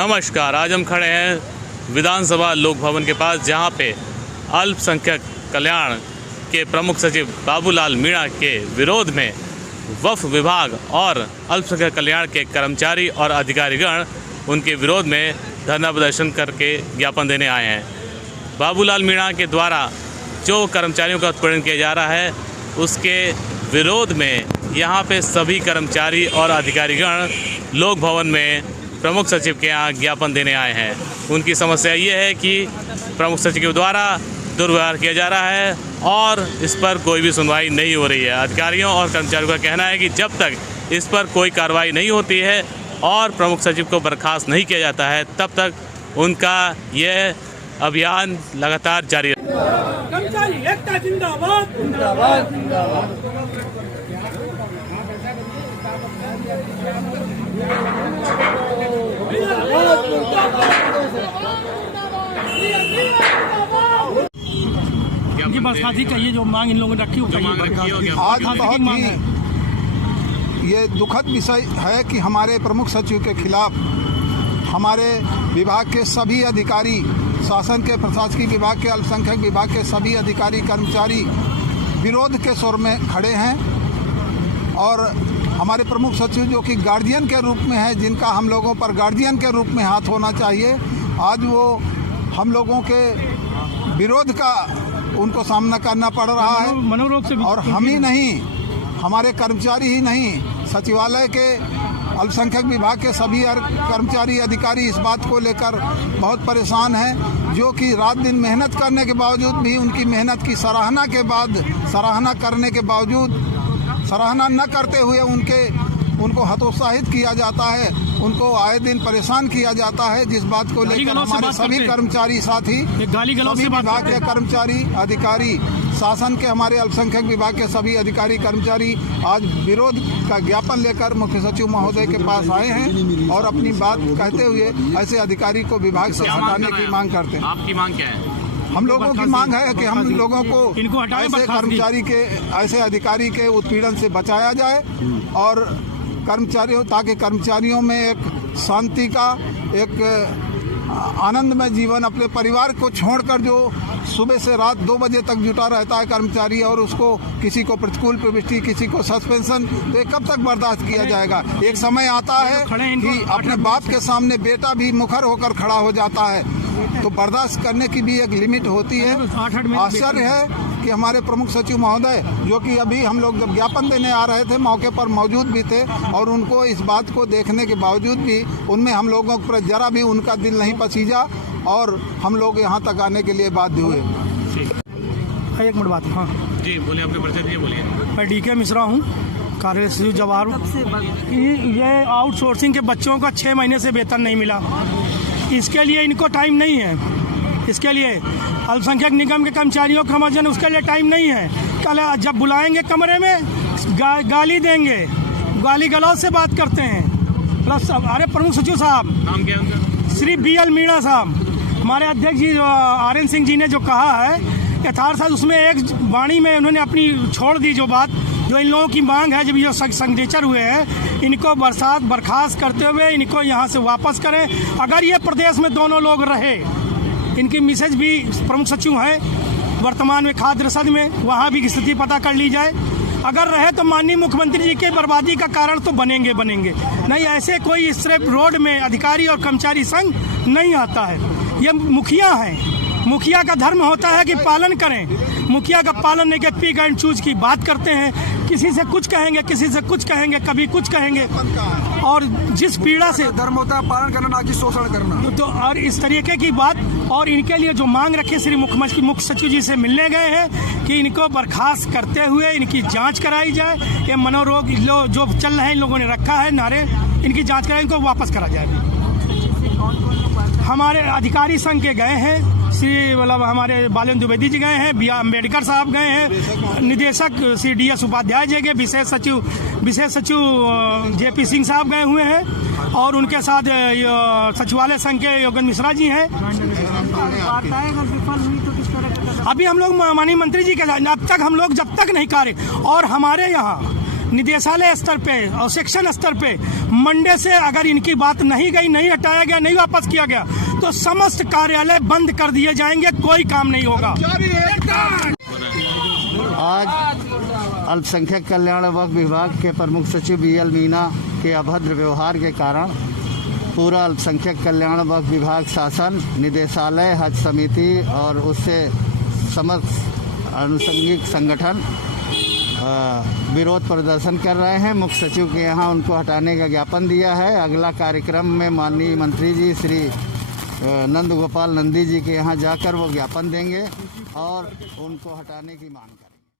नमस्कार। आज हम खड़े हैं विधानसभा लोक भवन के पास, जहां पे अल्पसंख्यक कल्याण के प्रमुख सचिव बाबूलाल मीणा के विरोध में वक्फ विभाग और अल्पसंख्यक कल्याण के कर्मचारी और अधिकारीगण उनके विरोध में धरना प्रदर्शन करके ज्ञापन देने आए हैं। बाबूलाल मीणा के द्वारा जो कर्मचारियों का उत्पीड़न किया जा रहा है, उसके विरोध में यहाँ पे सभी कर्मचारी और अधिकारीगण लोक भवन में प्रमुख सचिव के यहाँ ज्ञापन देने आए हैं। उनकी समस्या ये है कि प्रमुख सचिव के द्वारा दुर्व्यवहार किया जा रहा है और इस पर कोई भी सुनवाई नहीं हो रही है। अधिकारियों और कर्मचारियों का कहना है कि जब तक इस पर कोई कार्रवाई नहीं होती है और प्रमुख सचिव को बर्खास्त नहीं किया जाता है, तब तक उनका यह अभियान लगातार जारी बरसाती का ये जो मांग इन लोगों ने रखी आज बहुत ही ये दुखद विषय है कि हमारे प्रमुख सचिव के खिलाफ हमारे विभाग के सभी अधिकारी, शासन के प्रशासकीय विभाग के, अल्पसंख्यक विभाग के सभी अधिकारी कर्मचारी विरोध के स्वर में खड़े हैं। और हमारे प्रमुख सचिव जो कि गार्जियन के रूप में है, जिनका हम लोगों पर गार्जियन के रूप में हाथ होना चाहिए, आज वो हम लोगों के विरोध का उनको सामना करना पड़ रहा है। मनोरोग से और हम ही नहीं, हमारे कर्मचारी ही नहीं, सचिवालय के अल्पसंख्यक विभाग के सभी कर्मचारी अधिकारी इस बात को लेकर बहुत परेशान हैं, जो कि रात दिन मेहनत करने के बावजूद भी, उनकी मेहनत की सराहना के बाद, सराहना करने के बावजूद, सराहना न करते हुए उनको हतोत्साहित किया जाता है, उनको आए दिन परेशान किया जाता है। जिस बात को लेकर हमारे सभी कर्मचारी साथी, सभी विभाग के कर्मचारी अधिकारी, शासन के हमारे अल्पसंख्यक विभाग के सभी अधिकारी कर्मचारी आज विरोध का ज्ञापन लेकर मुख्य सचिव महोदय के पास आए हैं और अपनी बात कहते हुए ऐसे अधिकारी को विभाग से हटाने की मांग करते हैं। आपकी मांग क्या है? हम लोगों की मांग है कि हम लोगों को ऐसे कर्मचारी के, ऐसे अधिकारी के उत्पीड़न से बचाया जाए और कर्मचारियों, ताकि कर्मचारियों में एक शांति का, एक आनंदमय जीवन, अपने परिवार को छोड़कर जो सुबह से रात 2 बजे तक जुटा रहता है कर्मचारी, और उसको किसी को प्रतिकूल प्रविष्टि, किसी को सस्पेंशन, तो ये कब तक बर्दाश्त किया जाएगा। एक समय आता है कि अपने बाप के सामने बेटा भी मुखर होकर खड़ा हो जाता है, तो बर्दाश्त करने की भी एक लिमिट होती है। आश्चर्य है कि हमारे प्रमुख सचिव महोदय, जो कि अभी हम लोग जब ज्ञापन देने आ रहे थे मौके पर मौजूद भी थे, और उनको इस बात को देखने के बावजूद भी उनमें हम लोगों पर जरा भी उनका दिल नहीं पसीजा और हम लोग यहाँ तक आने के लिए बाध्य हुए। एक मिनट बात। हाँ जी बोलिए, अपने परिचय दिए बोलिए। मैं DK मिश्रा हूँ, कार्य सचिव जवाहर। ये आउटसोर्सिंग के बच्चों का 6 महीने से वेतन नहीं मिला, इसके लिए इनको टाइम नहीं है। इसके लिए अल्पसंख्यक निगम के कर्मचारियों का समझन, उसके लिए टाइम नहीं है। कल जब बुलाएंगे कमरे में गाली देंगे, गाली गलौज से बात करते हैं। प्लस अरे प्रमुख सचिव साहब, नाम क्या है उनका? श्री BL मीणा साहब, हमारे अध्यक्ष जी RN सिंह जी ने जो कहा है यथार्थ साथ, उसमें एक वाणी में उन्होंने अपनी छोड़ दी जो बात, जो इन लोगों की मांग है। जब ये सिग्नेचर हुए हैं, इनको बर्खास्त करते हुए इनको यहाँ से वापस करें। अगर ये प्रदेश में दोनों लोग रहे, इनकी मिसेज भी प्रमुख सचिव हैं वर्तमान में खाद्य रसद में, वहाँ भी स्थिति पता कर ली जाए। अगर रहे तो माननीय मुख्यमंत्री जी के बर्बादी का कारण तो बनेंगे नहीं। ऐसे कोई सिर्फ रोड में अधिकारी और कर्मचारी संघ नहीं आता है। ये मुखिया हैं, मुखिया का धर्म होता है कि पालन करें। मुखिया का पालन नहीं कर, पिक एंड चूज की बात करते हैं, किसी से कुछ कहेंगे, किसी से कुछ कहेंगे, कभी कुछ कहेंगे। और जिस पीड़ा से धर्म होता है पालन करना, ना कि शोषण करना। तो और इस तरीके की बात, और इनके लिए जो मांग रखी श्री मुख्य सचिव जी से मिलने गए हैं कि इनको बर्खास्त करते हुए इनकी जांच कराई जाए। ये मनोरोग जो चल रहे हैं, इन लोगों ने रखा है नारे, इनकी जांच कराई, इनको वापस करा जाए। हमारे अधिकारी संघ के गए हैं, श्री मतलब हमारे बालेन्द्र द्विवेदी जी गए हैं, BR अम्बेडकर साहब गए हैं, निदेशक श्री DS उपाध्याय जी गए, विशेष सचिव JP सिंह साहब गए हुए हैं, और उनके साथ सचिवालय संघ के योगेंद्र मिश्रा जी हैं। अभी हम लोग माननीय मंत्री जी के, अब तक हम लोग जब तक नहीं कार्य, और हमारे यहाँ निदेशालय स्तर पे और सेक्शन स्तर पे मंडे से अगर इनकी बात नहीं गई, नहीं हटाया गया, नहीं वापस किया गया तो समस्त कार्यालय बंद कर दिए जाएंगे, कोई काम नहीं होगा। आज अल्पसंख्यक कल्याण वक्फ विभाग के प्रमुख सचिव BL मीणा के अभद्र व्यवहार के कारण पूरा अल्पसंख्यक कल्याण वक्फ विभाग शासन, निदेशालय, हज समिति और उससे समस्त अनुषंगिक संगठन विरोध प्रदर्शन कर रहे हैं। मुख्य सचिव के यहाँ उनको हटाने का ज्ञापन दिया है। अगला कार्यक्रम में माननीय मंत्री जी श्री नंद गोपाल नंदी जी के यहाँ जाकर वो ज्ञापन देंगे और उनको हटाने की मांग